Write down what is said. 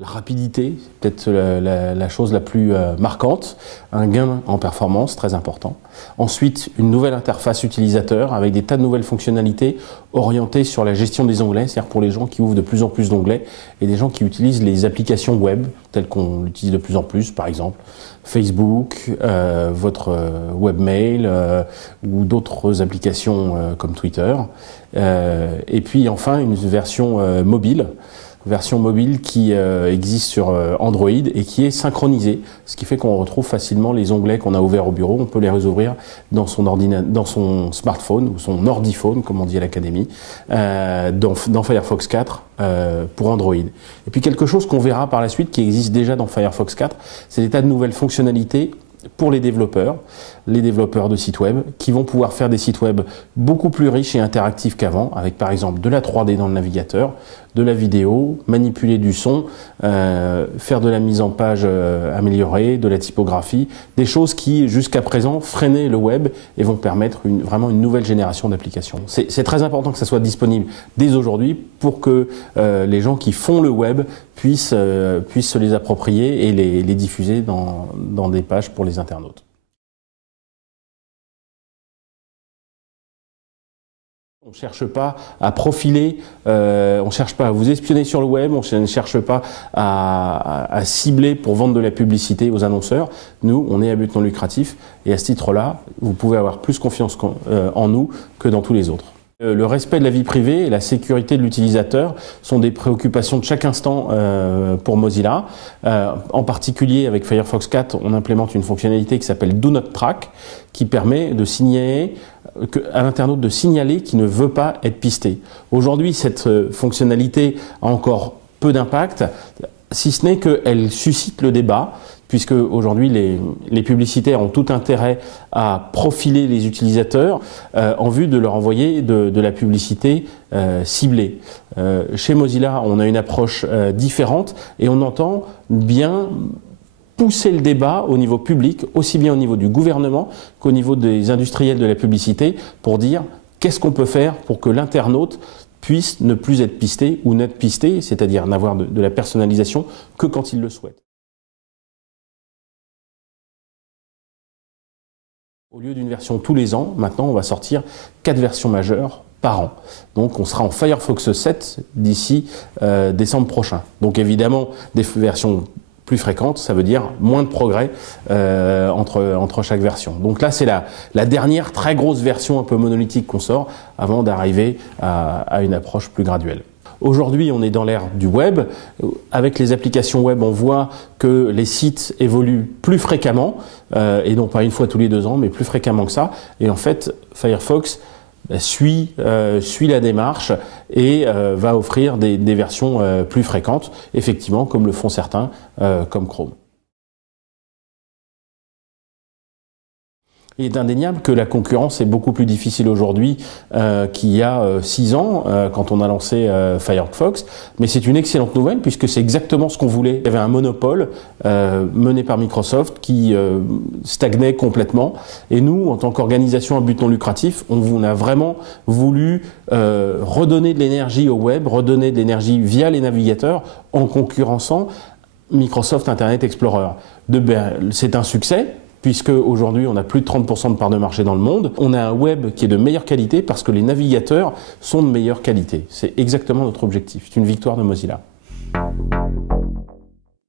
La rapidité, c'est peut-être la chose la plus marquante, un gain en performance très important. Ensuite, une nouvelle interface utilisateur avec des tas de nouvelles fonctionnalités orientées sur la gestion des onglets, c'est-à-dire pour les gens qui ouvrent de plus en plus d'onglets et des gens qui utilisent les applications web telles qu'on l'utilise de plus en plus, par exemple Facebook, votre webmail ou d'autres applications comme Twitter. Et puis enfin une version mobile qui existe sur Android et qui est synchronisée, ce qui fait qu'on retrouve facilement les onglets qu'on a ouverts au bureau, on peut les réouvrir dans son smartphone ou son ordiphone, comme on dit à l'académie, dans Firefox 4 pour Android. Et puis quelque chose qu'on verra par la suite qui existe déjà dans Firefox 4, c'est des tas de nouvelles fonctionnalités pour les développeurs de sites web, qui vont pouvoir faire des sites web beaucoup plus riches et interactifs qu'avant, avec par exemple de la 3D dans le navigateur, de la vidéo, manipuler du son, faire de la mise en page améliorée, de la typographie, des choses qui jusqu'à présent freinaient le web et vont permettre vraiment une nouvelle génération d'applications. C'est très important que ça soit disponible dès aujourd'hui pour que les gens qui font le web puissent se les approprier et les diffuser dans des pages pour les internautes. On ne cherche pas à profiler, on ne cherche pas à vous espionner sur le web, on ne cherche pas à cibler pour vendre de la publicité aux annonceurs. Nous, on est à but non lucratif et à ce titre-là, vous pouvez avoir plus confiance en nous que dans tous les autres. Le respect de la vie privée et la sécurité de l'utilisateur sont des préoccupations de chaque instant pour Mozilla. En particulier avec Firefox 4, on implémente une fonctionnalité qui s'appelle Do Not Track, qui permet de signaler à l'internaute de signaler qu'il ne veut pas être pisté. Aujourd'hui, cette fonctionnalité a encore peu d'impact, si ce n'est qu'elle suscite le débat, puisque aujourd'hui les publicitaires ont tout intérêt à profiler les utilisateurs en vue de leur envoyer de la publicité ciblée. Chez Mozilla, on a une approche différente et on entend bien pousser le débat au niveau public, aussi bien au niveau du gouvernement qu'au niveau des industriels de la publicité, pour dire qu'est-ce qu'on peut faire pour que l'internaute puisse ne plus être pisté ou n'être pisté, c'est-à-dire n'avoir de la personnalisation que quand il le souhaite. Au lieu d'une version tous les ans, maintenant on va sortir 4 versions majeures par an. Donc on sera en Firefox 7 d'ici décembre prochain. Donc évidemment des versions plus fréquentes, ça veut dire moins de progrès entre chaque version. Donc là c'est la dernière très grosse version un peu monolithique qu'on sort avant d'arriver à une approche plus graduelle. Aujourd'hui, on est dans l'ère du web. Avec les applications web, on voit que les sites évoluent plus fréquemment, et non pas une fois tous les 2 ans, mais plus fréquemment que ça. Et en fait, Firefox suit la démarche et va offrir des versions plus fréquentes, effectivement, comme le font certains, comme Chrome. Il est indéniable que la concurrence est beaucoup plus difficile aujourd'hui qu'il y a 6 ans quand on a lancé Firefox, mais c'est une excellente nouvelle puisque c'est exactement ce qu'on voulait. Il y avait un monopole mené par Microsoft qui stagnait complètement et nous, en tant qu'organisation à but non lucratif, on a vraiment voulu redonner de l'énergie au web, redonner de l'énergie via les navigateurs en concurrençant Microsoft Internet Explorer. C'est un succès, puisque aujourd'hui on a plus de 30% de part de marché dans le monde. On a un web qui est de meilleure qualité parce que les navigateurs sont de meilleure qualité. C'est exactement notre objectif. C'est une victoire de Mozilla.